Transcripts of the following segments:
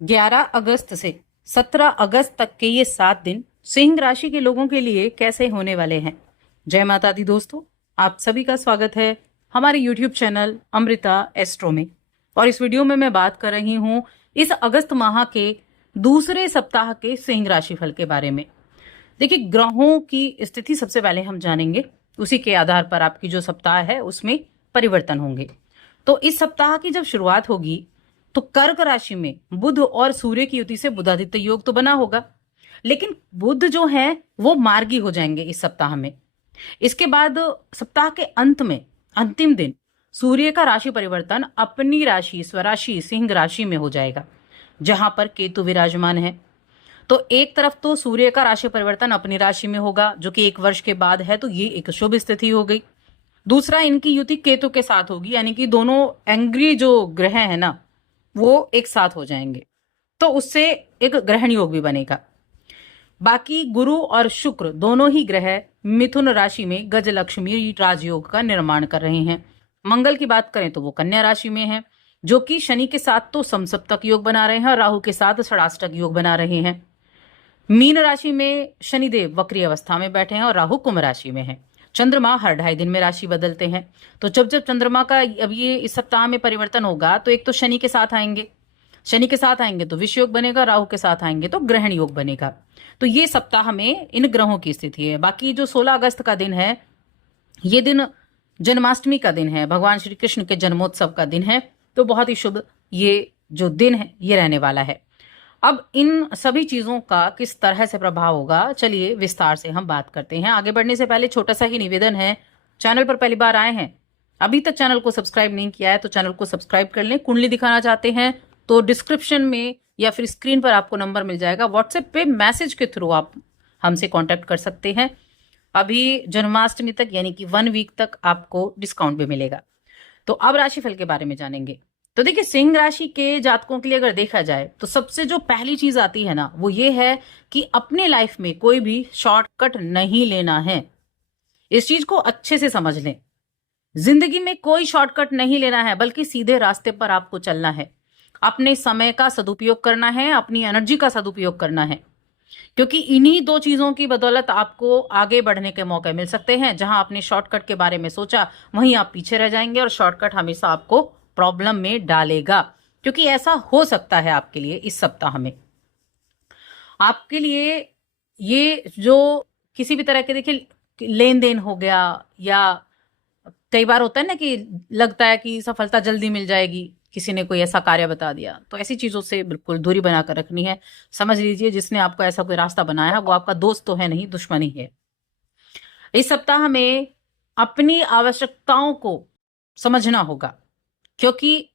11 अगस्त से 17 अगस्त तक के ये 7 दिन सिंह राशि के लोगों के लिए कैसे होने वाले हैं। जय माता दी दोस्तों, आप सभी का स्वागत है हमारे YouTube चैनल अमृता एस्ट्रो में। और इस वीडियो में मैं बात कर रही हूँ इस अगस्त माह के दूसरे सप्ताह के सिंह राशि फल के बारे में। देखिए, ग्रहों की स्थिति सबसे पहले हम जानेंगे, उसी के आधार पर आपकी जो सप्ताह है उसमें परिवर्तन होंगे। तो इस सप्ताह की जब शुरुआत होगी तो कर्क राशि में बुध और सूर्य की युति से बुधादित्य योग तो बना होगा, लेकिन बुध जो है वो मार्गी हो जाएंगे इस सप्ताह में। इसके बाद सप्ताह के अंत में अंतिम दिन सूर्य का राशि परिवर्तन अपनी राशि स्वराशि सिंह राशि में हो जाएगा, जहां पर केतु विराजमान है। तो एक तरफ तो सूर्य का राशि परिवर्तन अपनी राशि में होगा, जो कि 1 वर्ष के बाद है, तो ये एक शुभ स्थिति हो गई। दूसरा, इनकी युति केतु के साथ होगी, यानी कि दोनों एंग्री जो ग्रह है ना वो एक साथ हो जाएंगे, तो उससे एक ग्रहण योग भी बनेगा। बाकी गुरु और शुक्र दोनों ही ग्रह मिथुन राशि में गजलक्ष्मी राजयोग का निर्माण कर रहे हैं। मंगल की बात करें तो वो कन्या राशि में है, जो कि शनि के साथ तो समसप्तक योग बना रहे हैं और राहु के साथ षडाष्टक योग बना रहे हैं। मीन राशि में शनिदेव वक्री अवस्था में बैठे हैं और राहु कुंभ राशि में है। चंद्रमा हर 2.5 दिन में राशि बदलते हैं, तो जब जब चंद्रमा का अब ये इस सप्ताह में परिवर्तन होगा तो एक तो शनि के साथ आएंगे, शनि के साथ आएंगे तो विष योग बनेगा, राहु के साथ आएंगे तो ग्रहण योग बनेगा। तो ये सप्ताह में इन ग्रहों की स्थिति है। बाकी जो 16 अगस्त का दिन है, ये दिन जन्माष्टमी का दिन है, भगवान श्री कृष्ण के जन्मोत्सव का दिन है, तो बहुत ही शुभ ये जो दिन है ये रहने वाला है। अब इन सभी चीजों का किस तरह से प्रभाव होगा, चलिए विस्तार से हम बात करते हैं। आगे बढ़ने से पहले छोटा सा ही निवेदन है, चैनल पर पहली बार आए हैं, अभी तक चैनल को सब्सक्राइब नहीं किया है तो चैनल को सब्सक्राइब कर लें। कुंडली दिखाना चाहते हैं तो डिस्क्रिप्शन में या फिर स्क्रीन पर आपको नंबर मिल जाएगा, व्हाट्सएप पे मैसेज के थ्रू आप हमसे कॉन्टेक्ट कर सकते हैं। अभी जन्माष्टमी तक यानी कि 1 वीक तक आपको डिस्काउंट भी मिलेगा। तो अब राशिफल के बारे में जानेंगे। तो देखिए, सिंह राशि के जातकों के लिए अगर देखा जाए तो सबसे जो पहली चीज आती है ना वो ये है कि अपने लाइफ में कोई भी शॉर्टकट नहीं लेना है। इस चीज को अच्छे से समझ लें। जिंदगी में कोई शॉर्टकट नहीं लेना है, बल्कि सीधे रास्ते पर आपको चलना है। अपने समय का सदुपयोग करना है, अपनी एनर्जी का सदुपयोग करना है, क्योंकि इन्हीं 2 चीजों की बदौलत आपको आगे बढ़ने के मौके मिल सकते हैं। जहां आपने शॉर्टकट के बारे में सोचा वहीं आप पीछे रह जाएंगे और शॉर्टकट हमेशा आपको प्रॉब्लम में डालेगा, क्योंकि ऐसा हो सकता है आपके लिए इस सप्ताह में। आपके लिए ये जो किसी भी तरह के देखिए लेन देन हो गया, या कई बार होता है ना कि लगता है कि सफलता जल्दी मिल जाएगी, किसी ने कोई ऐसा कार्य बता दिया, तो ऐसी चीजों से बिल्कुल दूरी बनाकर रखनी है। समझ लीजिए जिसने आपको ऐसा कोई रास्ता बनाया है वो आपका दोस्त तो है नहीं, दुश्मन ही है। इस सप्ताह में अपनी आवश्यकताओं को समझना होगा, क्योंकि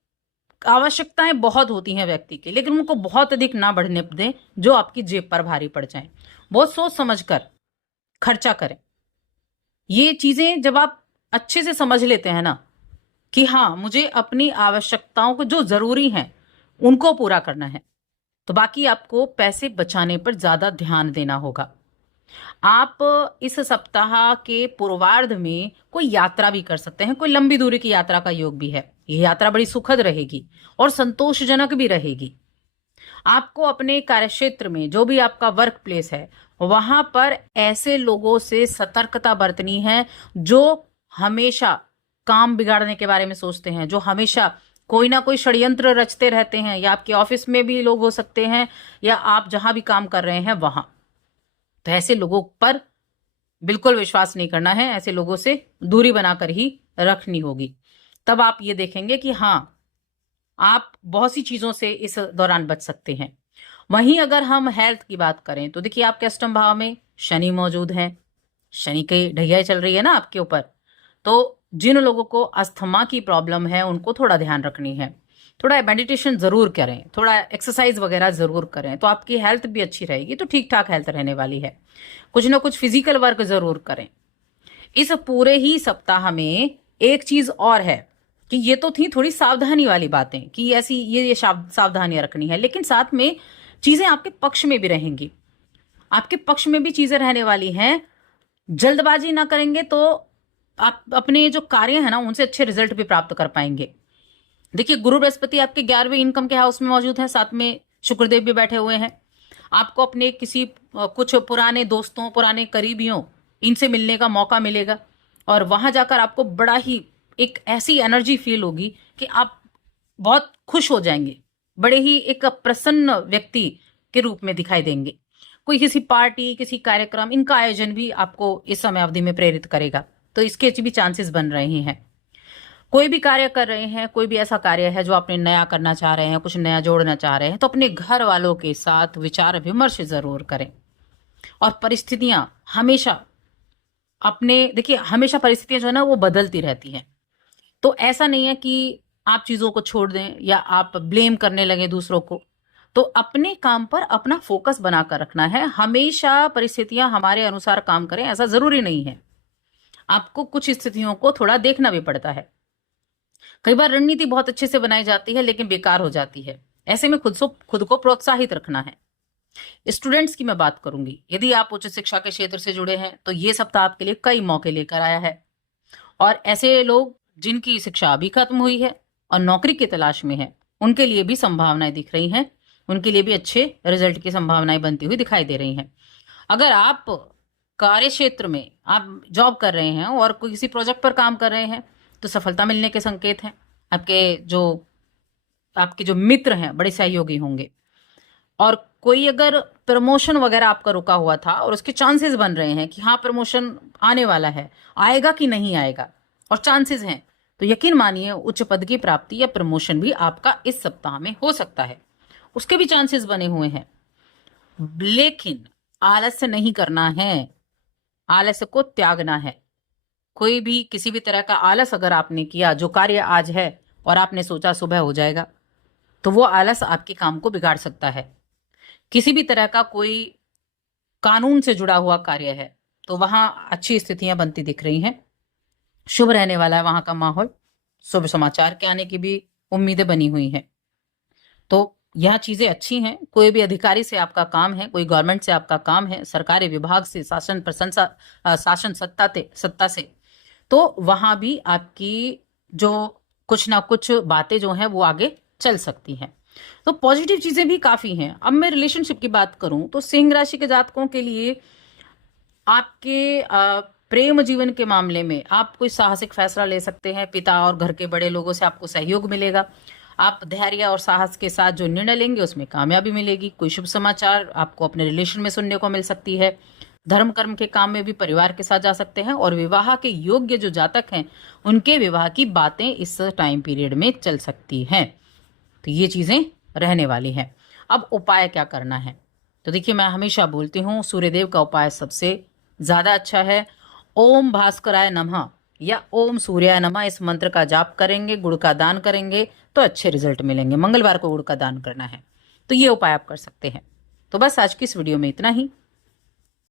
आवश्यकताएं बहुत होती हैं व्यक्ति की, लेकिन उनको बहुत अधिक ना बढ़ने दें जो आपकी जेब पर भारी पड़ जाएं। बहुत सोच समझकर खर्चा करें। ये चीजें जब आप अच्छे से समझ लेते हैं ना कि हाँ मुझे अपनी आवश्यकताओं को जो जरूरी हैं उनको पूरा करना है, तो बाकी आपको पैसे बचाने पर ज्यादा ध्यान देना होगा। आप इस सप्ताह के पूर्वार्ध में कोई यात्रा भी कर सकते हैं, कोई लंबी दूरी की यात्रा का योग भी है। यह यात्रा बड़ी सुखद रहेगी और संतोषजनक भी रहेगी। आपको अपने कार्यक्षेत्र में जो भी आपका वर्क प्लेस है वहां पर ऐसे लोगों से सतर्कता बरतनी है जो हमेशा काम बिगाड़ने के बारे में सोचते हैं, जो हमेशा कोई ना कोई षड्यंत्र रचते रहते हैं, या आपके ऑफिस में भी लोग हो सकते हैं या आप जहां भी काम कर रहे हैं वहां। तो ऐसे लोगों पर बिल्कुल विश्वास नहीं करना है, ऐसे लोगों से दूरी बनाकर ही रखनी होगी। तब आप ये देखेंगे कि हाँ आप बहुत सी चीजों से इस दौरान बच सकते हैं। वहीं अगर हम हेल्थ की बात करें तो देखिए, आपके अष्टम भाव में शनि मौजूद है, शनि की ढैया चल रही है ना आपके ऊपर। तो जिन लोगों को अस्थमा की प्रॉब्लम है उनको थोड़ा ध्यान रखनी है, थोड़ा मेडिटेशन जरूर करें, थोड़ा एक्सरसाइज वगैरह जरूर करें, तो आपकी हेल्थ भी अच्छी रहेगी। तो ठीक ठाक हेल्थ रहने वाली है। कुछ ना कुछ फिजिकल वर्क जरूर करें। इस पूरे ही सप्ताह में एक चीज और है कि ये तो थी थोड़ी सावधानी वाली बातें कि ऐसी ये सावधानियां रखनी है, लेकिन साथ में चीजें आपके पक्ष में भी रहेंगी। आपके पक्ष में भी चीजें रहने वाली हैं। जल्दबाजी ना करेंगे तो आप अपने जो कार्य है ना उनसे अच्छे रिजल्ट भी प्राप्त कर पाएंगे। देखिए, गुरु बृहस्पति आपके 11वें इनकम के हाउस में मौजूद है, साथ में शुक्रदेव भी बैठे हुए हैं। आपको अपने किसी कुछ पुराने दोस्तों, पुराने करीबियों, इनसे मिलने का मौका मिलेगा और वहां जाकर आपको बड़ा ही एक ऐसी एनर्जी फील होगी कि आप बहुत खुश हो जाएंगे, बड़े ही एक प्रसन्न व्यक्ति के रूप में दिखाई देंगे। कोई किसी पार्टी, किसी कार्यक्रम, इनका आयोजन भी आपको इस समय अवधि में प्रेरित करेगा, तो इसके भी चांसेस बन रहे हैं। कोई भी कार्य कर रहे हैं, कोई भी ऐसा कार्य है जो आपने नया करना चाह रहे हैं, कुछ नया जोड़ना चाह रहे हैं, तो अपने घर वालों के साथ विचार विमर्श जरूर करें। और परिस्थितियां हमेशा देखिए, हमेशा परिस्थितियां जो है ना वो बदलती रहती हैं, तो ऐसा नहीं है कि आप चीजों को छोड़ दें या आप ब्लेम करने लगे दूसरों को। तो अपने काम पर अपना फोकस बनाकर रखना है। हमेशा परिस्थितियां हमारे अनुसार काम करें ऐसा जरूरी नहीं है, आपको कुछ स्थितियों को थोड़ा देखना भी पड़ता है। कई बार रणनीति बहुत अच्छे से बनाई जाती है लेकिन बेकार हो जाती है। ऐसे में खुद को प्रोत्साहित रखना है। स्टूडेंट्स की मैं बात करूंगी, यदि आप उच्च शिक्षा के क्षेत्र से जुड़े हैं तो ये सप्ताह आपके लिए कई मौके लेकर आया है। और ऐसे लोग जिनकी शिक्षा अभी खत्म हुई है और नौकरी की तलाश में है, उनके लिए भी संभावनाएं दिख रही हैं, उनके लिए भी अच्छे रिजल्ट की संभावनाएं बनती हुई दिखाई दे रही हैं। अगर आप कार्य क्षेत्र में आप जॉब कर रहे हैं और कोई किसी प्रोजेक्ट पर काम कर रहे हैं तो सफलता मिलने के संकेत हैं। आपके जो मित्र हैं बड़े सहयोगी होंगे। और कोई अगर प्रमोशन वगैरह आपका रुका हुआ था और उसके चांसेस बन रहे हैं कि हाँ प्रमोशन आने वाला है, आएगा कि नहीं आएगा, और चांसेस हैं, तो यकीन मानिए उच्च पद की प्राप्ति या प्रमोशन भी आपका इस सप्ताह में हो सकता है, उसके भी चांसेस बने हुए हैं। लेकिन आलस्य नहीं करना है, आलस्य को त्यागना है। कोई भी किसी भी तरह का आलस अगर आपने किया, जो कार्य आज है और आपने सोचा सुबह हो जाएगा, तो वो आलस आपके काम को बिगाड़ सकता है। किसी भी तरह का कोई कानून से जुड़ा हुआ कार्य है तो वहां अच्छी स्थितियां बनती दिख रही हैं, शुभ रहने वाला है वहां का माहौल, शुभ समाचार के आने की भी उम्मीदें बनी हुई हैं। तो यह चीजें अच्छी हैं। कोई भी अधिकारी से आपका काम है, कोई गवर्नमेंट से आपका काम है, सरकारी विभाग से, शासन प्रशंसा शासन सत्ता से, तो वहां भी आपकी जो कुछ ना कुछ बातें जो हैं वो आगे चल सकती हैं। तो पॉजिटिव चीजें भी काफी हैं। अब मैं रिलेशनशिप की बात करूं तो सिंह राशि के जातकों के लिए आपके प्रेम जीवन के मामले में आप कोई साहसिक फैसला ले सकते हैं। पिता और घर के बड़े लोगों से आपको सहयोग मिलेगा। आप धैर्य और साहस के साथ जो निर्णय लेंगे उसमें कामयाबी मिलेगी। कोई शुभ समाचार आपको अपने रिलेशन में सुनने को मिल सकती है। धर्म कर्म के काम में भी परिवार के साथ जा सकते हैं। और विवाह के योग्य जो जातक हैं उनके विवाह की बातें इस टाइम पीरियड में चल सकती हैं। तो ये चीजें रहने वाली हैं। अब उपाय क्या करना है, तो देखिए मैं हमेशा बोलती हूँ सूर्यदेव का उपाय सबसे ज्यादा अच्छा है। ओम भास्कराय नमः या ओम सूर्याय नमः, इस मंत्र का जाप करेंगे, गुड़ का दान करेंगे तो अच्छे रिजल्ट मिलेंगे। मंगलवार को गुड़ का दान करना है, तो ये उपाय आप कर सकते हैं। तो बस आज की इस वीडियो में इतना ही।